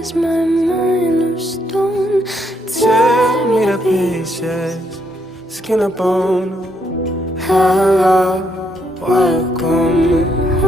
is my mind of stone. Tear me to pieces, skin and bone. Hello, welcome